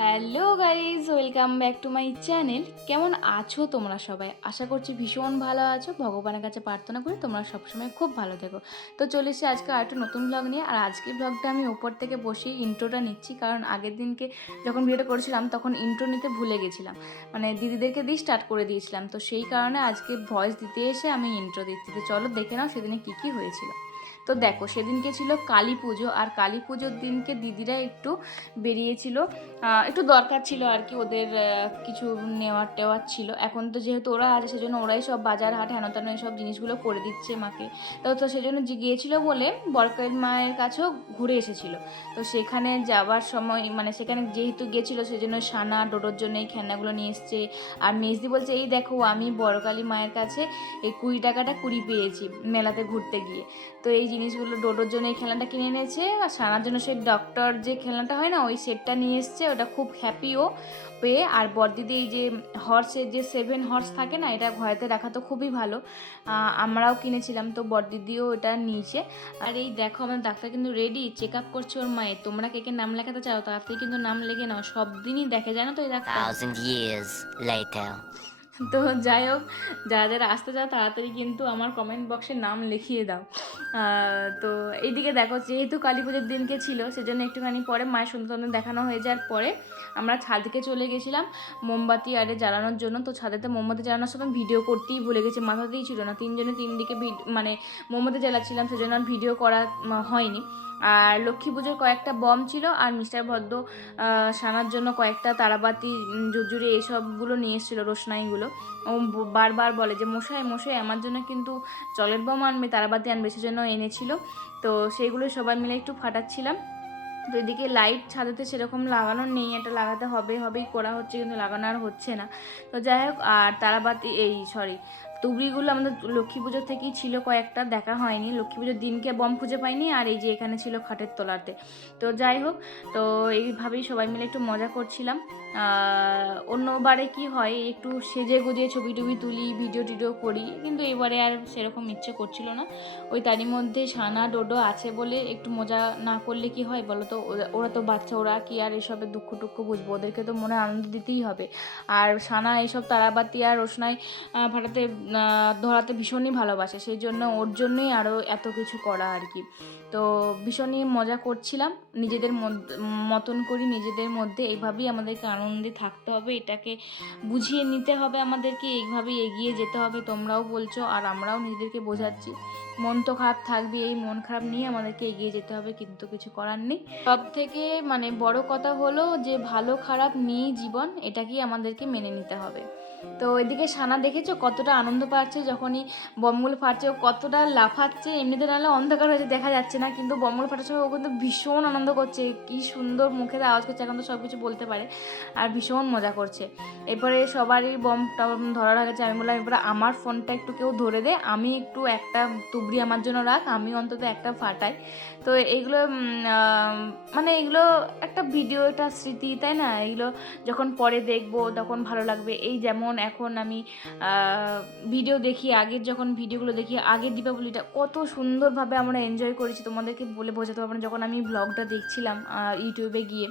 Hello guys welcome back to my channel. কেমন আছো তোমরা সবাই? আশা করছি ভীষণ ভালো আছো। ভগবানের কাছে প্রার্থনা করি তোমরা সবসময় খুব ভালো থেকো। তো চলে এসেছি আজকে আর একটা নতুন ব্লগ নিয়ে। আর আজকের ব্লগটা আমি ওপর থেকে বসেই ইন্ট্রোটা নিচ্ছি। কারণ আগের দিনকে যখন ভিডিওটা করেছিলাম, তখন ইন্ট্রো নিতে ভুলে গেছিলাম। মানে দিদিদেরকে দিয়ে স্টার্ট করে দিয়েছিলাম। তো সেই কারণে আজকে ভয়েস দিতে এসে আমি ইন্ট্রো দিচ্ছি। তো চলো দেখে নাও সেদিনে কী কী হয়েছিল। তো দেখো, সেদিনকে ছিল কালী পুজো আর কালী পুজোর দিনকে দিদিরা একটু বেরিয়েছিল। একটু দরকার ছিল আর কি ওদের কিছু নেওয়ার টেওয়ার ছিল। এখন তো যেহেতু ওরা আছে, সেজন্য ওরাই সব বাজার হাট হেন তেন এইসব জিনিসগুলো করে দিচ্ছে মাকে। তো তো সেজন্য গিয়েছিল বলে বরকের মায়ের কাছেও ঘুরে এসেছিল। তো সেখানে যাওয়ার সময় মানে সেখানে যেহেতু গেছিল সেজন্য সানা ডোডোর জন্য এই খেলনাগুলো নিয়ে এসছে। আর মেজদি বলছে, এই দেখো, আমি বড়কালী মায়ের কাছে এই কুড়ি টাকাটা কুড়ি পেয়েছি মেলাতে ঘুরতে গিয়ে। তো এই জিনিসগুলো ডোডোর জন্য এই খেলাটা কিনে এনেছে, আর সানার জন্য সেই ডক্টর যে খেলনাটা হয় না, ওই সেটটা নিয়ে এসছে, ওটা খুব হ্যাপিও পেয়ে। আর বরদিদি এই যে হর্সের যে সেভেন হর্স থাকে না, এটা ঘরেতে রাখা তো খুবই ভালো। আমরাও কিনেছিলাম, তো বরদিদিও এটা নিয়েছে। আর এই দেখো আমাদের ডাক্তার কিন্তু রেডি চেক আপ করছে ওর মায়ের। তোমরা কে কে নাম লেখাতে চাও? তাড়াতাড়ি কিন্তু নাম লেগে নাও, সব দিনই দেখে যায় না তো এই ডাক্তার. তো যাই হোক, যারা যারা আসতে চাও তাড়াতাড়ি কিন্তু আমার কমেন্ট বক্সে নাম লিখিয়ে দাও। তো এইদিকে দেখো, যেহেতু কালী পুজোর দিনকে ছিল, সেজন্য একটুখানি পরে মায়ের সুন্দর সুন্দর দেখানো হয়ে যাওয়ার পরে আমরা ছাদকে চলে গেছিলাম মোমবাতি আরে জ্বালানোর জন্য। তো ছাদেতে মোমবাতি জ্বালানোর সময় ভিডিও করতেই ভুলে গেছি, মাথাতেই ছিল না। তিনজনে তিন দিকে মানে মোমবাতি জ্বালাচ্ছিলাম, সেজন্য আর ভিডিও করা হয়নি। আর লক্ষ্মী পুজোর কয়েকটা বম ছিল আর মিস্টার ভদ্র সানার জন্য কয়েকটা তারাবাতি ঝুরঝুরি এসবগুলো নিয়ে এসেছিল, রোশনাইগুলো। ও বারবার বলে যে, মশাই মশাই, আমার জন্য কিন্তু জলের বোম আনবে, তারাবাতি আনবে, সেজন্য এনেছিল। তো সেইগুলো সবাই মিলে একটু ফাটাচ্ছিলাম। তো এদিকে লাইট ছাদেতে সেরকম লাগানো নেই, এটা লাগাতে হবে, হবেই, করা হচ্ছে, কিন্তু লাগানো আর হচ্ছে না। তো যাই হোক, আর তারাবাতি, এই সরি তুবড়িগুলো আমাদের লক্ষ্মী পুজোর থেকেই ছিল কয়েকটা দেখা হয়নি। লক্ষ্মী পুজোর দিনকে বম খুঁজে পাইনি আর এই যে এখানে ছিল খাটের তলাতে। তো যাই হোক তো এইভাবেই সবাই মিলে একটু মজা করছিলাম। অন্যবারে কি হয় একটু সেজে গুজে ছবি টবি তুলি ভিডিও টিডিও করি কিন্তু এবারে আর সেরকম ইচ্ছে করছিল না। ওই তারই মধ্যে সানা ডোডো আছে বলে একটু মজা না করলে কি হয় বলো তো? ওরা- তো বাচ্চা ওরা কি আর এসবের দুঃখ টুক্ষ বুঝব? ওদেরকে তো মনে আনন্দ দিতেই হবে। আর সানা এইসব তারাবাতি আর রোশনাই আহ, ফাটাতে ধরাতে ভীষণই ভালোবাসে। সেই জন্য ওর জন্যই আরও এত কিছু করা আর কি। তো ভীষণই মজা করছিলাম। নিজেদের মতন করি নিজেদের মধ্যে। এইভাবেই আমাদেরকে আনন্দে থাকতে হবে। এটাকে বুঝিয়ে নিতে হবে আমাদেরকে। এইভাবেই এগিয়ে যেতে হবে। তোমরাও বলছো, আর আমরাও নিজেদেরকে বোঝাচ্ছি। মন তো খারাপ থাকবে এই মন খারাপ নিয়ে আমাদেরকে এগিয়ে যেতে হবে। কিন্তু কিছু করার নেই। সব থেকে মানে বড় কথা হলো যে, ভালো খারাপ নিয়েই জীবন, এটাকেই আমাদেরকে মেনে নিতে হবে। তো এদিকে সানা দেখেছ? কতটা আনন্দ পাচ্ছে যখনই বমগুলো ফাটছে। ও কতটা লাফাচ্ছে, এমনিতে নাহলে অন্ধকার হয়েছে, দেখা যাচ্ছে না। কিন্তু বমগুলো ফাটার সময় ও কিন্তু ভীষণ আনন্দ করছে। কি সুন্দর মুখের আওয়াজ করছে, এখন তো সব কিছু বলতে পারে। আর ভীষণ মজা করছে। এরপরে সবারই বম টম ধরা গেছে আমি বললাম, এরপরে আমার ফোনটা একটু কেউ ধরে দে, আমি একটু একটা তুবড়ি আমার জন্য রাখ, আমি অন্তত একটা ফাটাই। তো এইগুলো মানে এগুলো একটা ভিডিও, একটা স্মৃতি, তাই না? এগুলো যখন পরে দেখব, তখন ভালো লাগবে। এই যেমন এখন আমি ভিডিও দেখি, আগের যখন ভিডিওগুলো দেখি, আগের দীপাবলিটা কত সুন্দরভাবে আমরা এনজয় করেছি। তোমাদেরকে বলে বোঝাতে পারব না, যখন আমি ব্লগটা দেখছিলাম ইউটিউবে গিয়ে।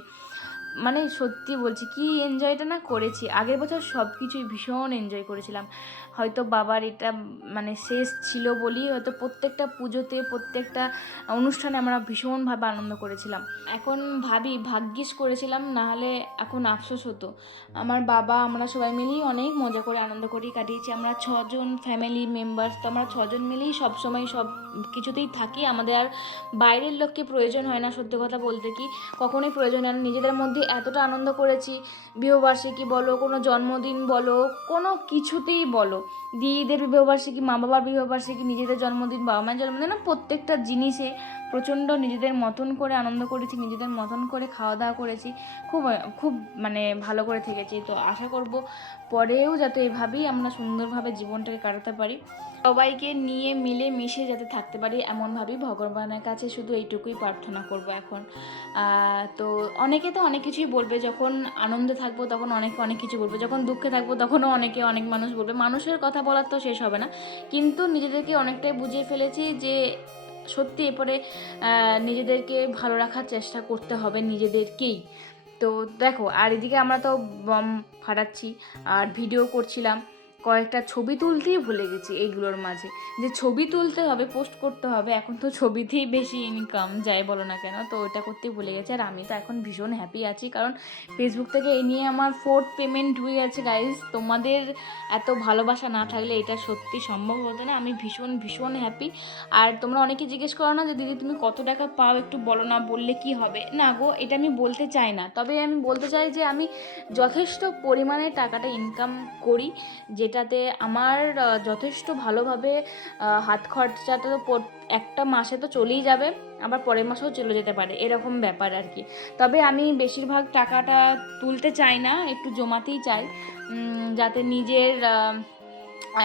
মানে সত্যি বলছি, কি এনজয়টা না করেছি। আগের বছর সব কিছুই ভীষণ এনজয় করেছিলাম। হয়তো বাবার এটা মানে শেষ ছিল বলেই হয়তো প্রত্যেকটা পুজোতে, প্রত্যেকটা অনুষ্ঠানে আমরা ভীষণভাবে আনন্দ করেছিলাম। এখন ভাবি, ভাগ্যিস করেছিলাম না হলে এখন আফসোস হতো। আমার বাবা, আমরা সবাই মিলেই অনেক মজা করে আনন্দ করেই কাটিয়েছি। আমরা ছজন ফ্যামিলি মেম্বার্স তো আমরা ছজন মিলেই সবসময় সব কিছুতেই থাকি। আমাদের আর বাইরের লোককে প্রয়োজন হয় না, সত্যি কথা বলতে কি। কখনোই প্রয়োজন হয় না। নিজেদের মধ্যে এতটা আনন্দ করেছি। বিবাহবার্ষিকী বলো, কোনো জন্মদিন বলো, কোনো কিছুতেই বলো। দিদিদের বিবাহবার্ষিকী মা বাবার বিবাহবার্ষিকী নিজেদের জন্মদিন বাবা মায়ের জন্মদিন, প্রত্যেকটা জিনিসে প্রচণ্ড নিজেদের মতন করে আনন্দ করেছি, নিজেদের মতন করে খাওয়া দাওয়া করেছি, খুব খুব মানে ভালো করে থেকেছি। তো আশা করব পরেও যাতে এভাবেই আমরা সুন্দরভাবে জীবনটাকে কাটাতে পারি। সবাইকে নিয়ে মিলে মিশে যাতে থাকতে পারি, এমনভাবেই ভগবানের কাছে শুধু এইটুকুই প্রার্থনা করব এখন। তো অনেকে তো অনেক কিছুই বলবে, যখন আনন্দে থাকব তখন অনেকে অনেক কিছু বলবে, যখন দুঃখে থাকব তখনও অনেকে অনেক মানুষ বলবে, মানুষের কথা বলার তো শেষ হবে না। কিন্তু নিজেদেরকে অনেকটাই বুঝিয়ে ফেলেছি যে সত্যি এরপরে নিজেদেরকে ভালো রাখার চেষ্টা করতে হবে নিজেদেরকেই। তো দেখো, আর এদিকে আমরা তো বম ফাটাচ্ছি, আর ভিডিও করছিলাম। কয়েকটা ছবি তুলতেই ভুলে গেছি এইগুলোর মাঝে। যে ছবি তুলতে হবে পোস্ট করতে হবে, এখন তো ছবিতেই বেশি ইনকাম যাই বলো না কেন, তো ওটা করতেই ভুলে গেছি। আর আমি তো এখন ভীষণ হ্যাপি আছি, কারণ ফেসবুক থেকে এই নিয়ে আমার ফোর্থ পেমেন্ট হয়ে গেছে গাইজ তোমাদের এত ভালোবাসা না থাকলে এটা সত্যি সম্ভব হতো না। আমি ভীষণ ভীষণ হ্যাপি আর তোমরা অনেকে জিজ্ঞেস করো না যে, দিদি, তুমি কত টাকা পাও? একটু বলো না, বললে কি হবে? না গো, এটা আমি বলতে চাই না। তবে আমি বলতে চাই যে, আমি যথেষ্ট পরিমাণে টাকাটা ইনকাম করি যেটাতে আমার যথেষ্ট ভালোভাবে হাত খরচাটা তো একটা মাসে তো চলেই যাবে, আবার পরের মাসেও চলে যেতে পারে, এরকম ব্যাপার আর কি। তবে আমি বেশিরভাগ টাকাটা তুলতে চাই না, একটু জমাতেই চাই যাতে নিজের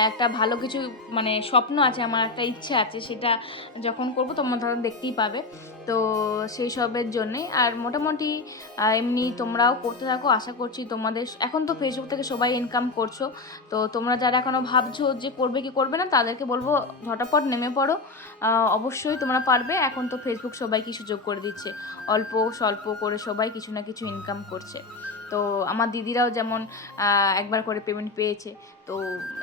একটা ভালো কিছু মানে স্বপ্ন আছে, আমার একটা ইচ্ছে আছে, সেটা যখন করব, তোমরা তারা দেখতেই পাবে। তো সেই সবের জন্যে আর মোটামুটি এমনি তোমরাও করতে থাকো, আশা করছি তোমাদের এখন তো ফেসবুক থেকে সবাই ইনকাম করছ। তো তোমরা যারা এখনও ভাবছ যে করবে কি করবে না, তাদেরকে বলব ঝটাপট নেমে পড়ো। অবশ্যই তোমরা পারবে, এখন তো ফেসবুক সবাইকে সুযোগ করে দিচ্ছে। অল্প স্বল্প করে সবাই কিছু না কিছু ইনকাম করছে। তো আমার দিদিরাও যেমন একবার করে পেমেন্ট পেয়েছে। তো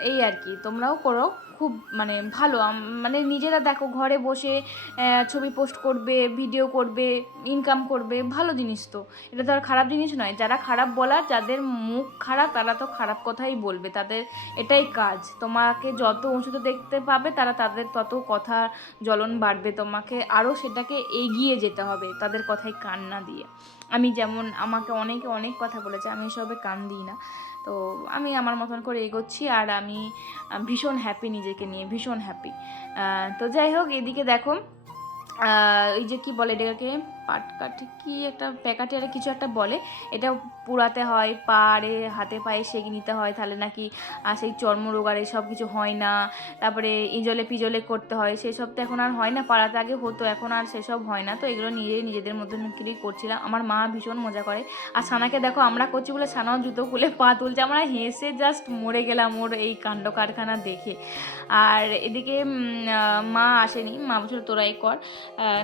এই আর কি, তোমরাও করো, খুব মানে ভালো মানে নিজেরা দেখো, ঘরে বসে ছবি পোস্ট করবে ভিডিও করবে ইনকাম করবে, ভালো জিনিস তো। এটা তো আর খারাপ জিনিস নয়, যারা খারাপ বলার, যাদের মুখ খারাপ, তারা তো খারাপ কথাই বলবে, তাদের এটাই কাজ। তোমাকে যত উঁচুতে দেখতে পাবে, তারা তাদের তত কথা জ্বলন বাড়বে, তোমাকে আরও সেটাকে এগিয়ে যেতে হবে, তাদের কথায় কান না দিয়ে। আমি যেমন, আমাকে অনেকে অনেক কথা বলেছে, আমি এসবে কান দিই না। তো আমি আমার মতন করে এগোচ্ছি আর আমি ভীষণ হ্যাপি নিজেকে নিয়ে, ভীষণ হ্যাপি তো যাই হোক, এদিকে দেখো এই যে কি বলে এটাকে? পাটকাঠি কি একটা প্যাকাটি আর কিছু একটা বলে, এটা পুরাতে হয়, পাড়ে, হাতে পায়ে সেঁকে নিতে হয়, তাহলে নাকি সেই চর্মরোগ আর সব কিছু হয় না। তারপরে ইজলে পিজলে করতে হয়, সেসব তো এখন আর হয় না, পাড়াতে আগে হতো, এখন আর সেসব হয় না। তো এগুলো নিজেই নিজেদের মতন করেই করছিলাম। আমার মা ভীষণ মজা করে। আর সানাকে দেখো, আমরা করছি বলে সানাও জুতো খুলে পা তুলছে। আমরা হেসে জাস্ট মরে গেলাম ওর এই কাণ্ড কারখানা দেখে। আর এদিকে মা আসেনি। মা বছর তোরাই কর।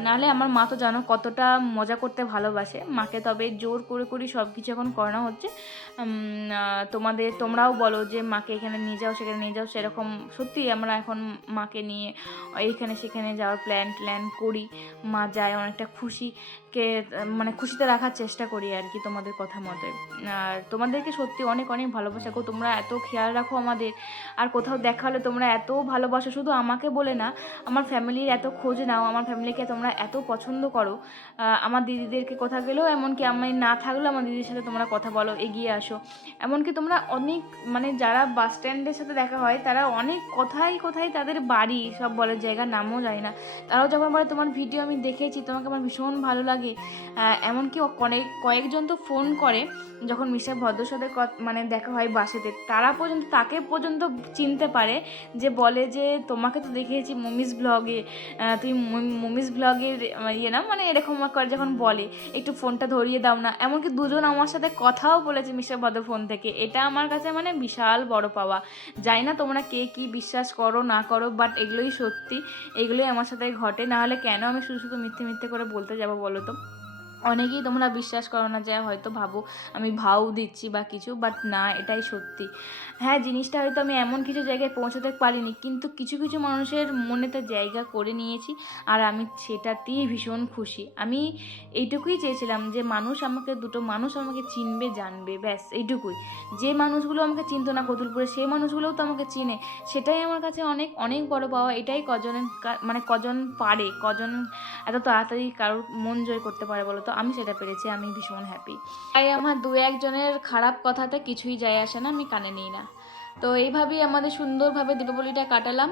নাহলে আমার মা তো জানো কতটা মজা করতে ভালোবাসে। মাকে তবে জোর করে করে সব কিছু এখন করানো হচ্ছে। তোমাদের, তোমরাও বলো যে মাকে এখানে নিয়ে যাও, সেখানে নিয়ে যাও, সেরকম সত্যি আমরা এখন মাকে নিয়ে এইখানে সেখানে যাওয়ার প্ল্যান ট্ল্যান করি। মা যায়, অনেকটা খুশিকে আহ, মানে খুশিতে রাখার চেষ্টা করি আর কি তোমাদের কথা মতে। আর তোমাদেরকে সত্যি অনেক অনেক ভালোবাসা গো। তোমরা এত খেয়াল রাখো আমাদের। আর কোথাও দেখা হলে তোমরা এত ভালোবাসো শুধু আমাকে বলে না আমার ফ্যামিলির এত খোঁজ নাও আমার ফ্যামিলিকে তোমরা এত পছন্দ করো। আমার দিদিদেরকে কোথাও গেলেও এমনকি আমি না থাকলেও আমার দিদির সাথে তোমরা কথা বলো এগিয়ে আসো। এমনকি তোমরা অনেক মানে যারা বাস স্ট্যান্ডের সাথে দেখা হয় তারা অনেক কোথায় কোথায় তাদের বাড়ি সব বলে জায়গার নামও যায় না। তারাও যখন বলে তোমার ভিডিও আমি দেখেছি তোমাকে আমার ভীষণ ভালো লাগে। আহ, এমনকি অনেক কয়েকজন তো ফোন করে যখন মিশা ভদ্রর সাথে মানে দেখা হয় বাসেতে তারা পর্যন্ত তাকে পর্যন্ত চিনতে পারে যে বলে যে তোমাকে তো দেখেছি মমিস ব্লগে তুমি মমিস ব্লগের ইয়ে না মানে এরকম করে যখন বলে একটু ফোনটা ধরিয়ে দাও না। এমনকি দুজন আমার সাথে কথাও বলেছে মিশা ভদ্র ফোন থেকে। এটা আমার কাছে মানে বিশাল বড় পাওয়া। জানি না তোমরা কে কি বিশ্বাস করো না করো বাট এগুলোই সত্যি। এগুলোই আমার সাথে ঘটে। নাহলে কেন আমি শুধু শুধু মিথ্যে মিথ্যে করে বলতে যাব বলো তো? welcome. অনেকেই তোমরা বিশ্বাস করো না যে হয়তো ভাবো আমি ভাও দিচ্ছি বা কিছু বাট না, এটাই সত্যি। হ্যাঁ জিনিসটা হয়তো আমি এমন কিছু জায়গায় পৌঁছাতে পারিনি, কিন্তু কিছু কিছু মানুষের মনে মনেতে জায়গা করে নিয়েছি, আর আমি সেটাতেই ভীষণ খুশি। আমি এইটুকুই চেয়েছিলাম যে মানুষ আমাকে, দুটো মানুষ আমাকে চিনবে, জানবে, ব্যাস, এইটুকুই। যে মানুষগুলো আমাকে চিনতো না কতুলপুরে, সেই মানুষগুলোও তো আমাকে চিনে। সেটাই আমার কাছে অনেক অনেক বড় পাওয়া, এটাই কজনের মানে কজন পারে, কজন এত তাড়াতাড়ি কারোর মন জয় করতে পারে বলো তো? আমি সেটা পেরেছি, আমি ভীষণ হ্যাপি তাই আমার দু একজনের খারাপ কথাতে কিছুই যায় আসে না, আমি কানে নিই না। তো এইভাবেই আমাদের সুন্দরভাবে দীপাবলিটা কাটালাম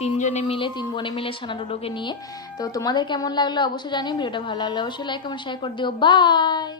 তিনজনে মিলে, তিন বোনে মিলে সানাডুডোকে নিয়ে। তো তোমাদের কেমন লাগল অবশ্যই জানিও, ভিডিওটা ভালো লাগল অবশ্যই লাইক কমেন্ট শেয়ার করে দিও। বাই